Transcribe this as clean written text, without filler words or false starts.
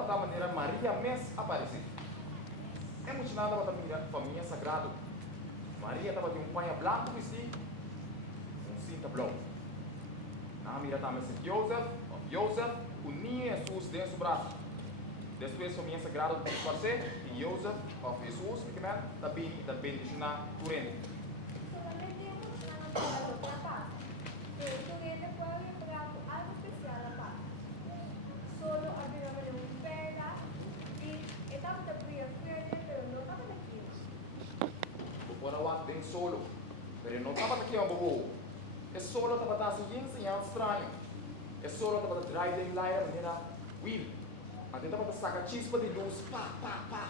estava da maneira Maria mesmo aparecer. É muito nada para a família sagrada. Maria estava de um panha branco vestido, um cinta branco. Na mira também Joseph unia Jesus dentro do braço. Depois a família sagrada do fazer e Joseph of Jesus, também na corrente. Solamente hemos anotado otra parte. Que el juguete fue preparado algo especial aparte. Solo había un perla y estaba de frío fuerte, pero no estaba de frío. O Paraguai bem solo, mas não estava aqui um bobo. É solo estava a seguir ensinando estranho. É solo estava a drive lá de maneira will. Até estava a sacar chispa de luz, pá, pá, pá.